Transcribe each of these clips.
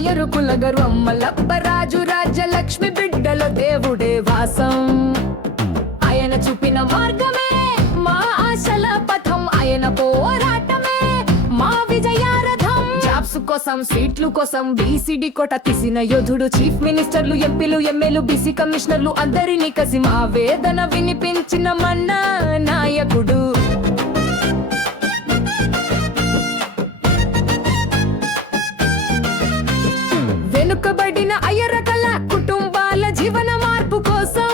మయరుకుల గర్వం మల్లప్పరాజు రాజ్యలక్ష్మి బిడ్డలో దేవుడే వాసం. ఆయన చూపిన మార్గమే మా ఆశల పథం, ఆయన పోరాటమే మా విజయారథం. జాబ్స్ కోసం సీట్లు కోసం బీసీడీ కోట తీసిన యోధుడు, చీఫ్ మినిస్టర్లు ఎంపీలు ఎమ్మెల్యేలు బీసీ కమిషనర్లు అందరినీ కసి మా వేదన వినిపించిన మన్నా నాయకుడు. వెనుకబడిన అయ్యరకల కుటుంబాల జీవన మార్పు కోసం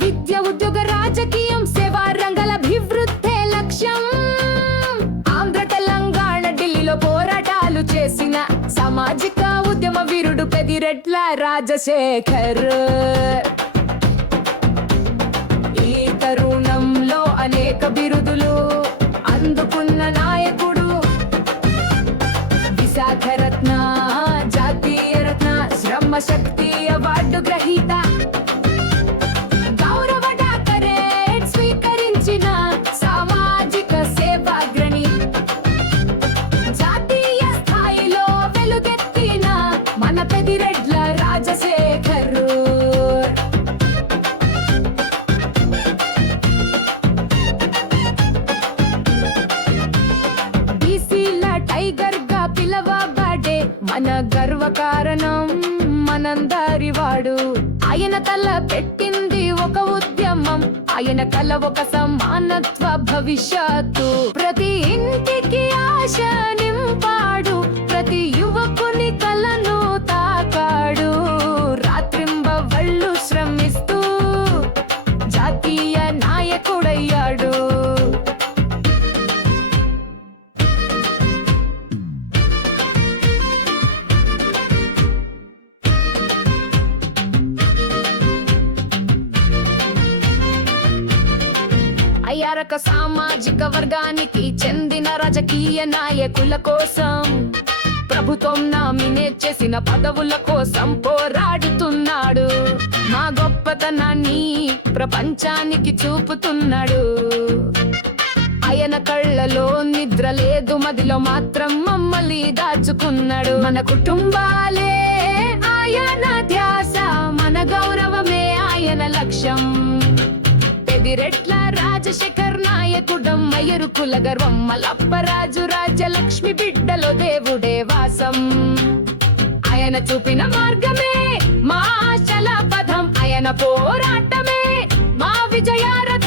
విద్య ఉద్యోగ రాజకీయం సేవా రంగాల అభివృద్ధి లక్ష్యం. ఆంధ్ర తెలంగాణ ఢిల్లీలో పోరాటాలు చేసిన సామాజిక ఉద్యమ వీరుడు పెదిరెడ్ల రాజశేఖర్. ఈ తరుణంలో అనేక బిరుదులు అందుకున్న నాయకుడు, విశాఖరత్న, జాతీయ రత్న, శ్రమ శక్తి అవార్డు గ్రహీత, గౌరవ డాక్టరేట్ స్వీకరించిన సామాజిక సేవాగ్రణి, జాతీయ స్థాయిలో వెలుగెత్తిన మన పెదిరెడ్ల రాజశేఖర్. బీసీల టైగర్ గా పిలవబడే మన గర్వ కారణం మనందరి వాడు. ఆయన తల పెట్టింది ఒక ఉద్యమం, ఆయన కల ఒక సమానత్వ భవిష్యత్తు. ప్రతి ఇంటికి ఆశ నింపాడు, ప్రతి యువకుని కలను తాకాడు. రాత్రింబవళ్ళు శ్రమిస్తూ జాతీయ నాయకుడయ్యాడు. అయ్యారక సామాజిక వర్గానికి చెందిన రాజకీయ నాయకుల కోసం, ప్రభుత్వం నామినేట్ చేసిన పదవుల కోసం పోరాడుతున్నాడు. మా గొప్పతనాన్ని ప్రపంచానికి చూపుతున్నాడు. ఆయన కళ్ళలో నిద్ర లేదు, మదిలో మాత్రం మమ్మల్ని దాచుకున్నాడు. మన కుటుంబాలే ఆయన ధ్యాస, మన గౌరవమే ఆయన లక్ష్యం. పెదిరెడ్ల రాజశేఖర్ నాయకుడం, మయరుకుల గర్వం మల్లప్పరాజు రాజ్యలక్ష్మి బిడ్డలో దేవుడే వాసం. ఆయన చూపిన మార్గమే మా ఆశల పథం, ఆయన పోరాటమే మా విజయారథం.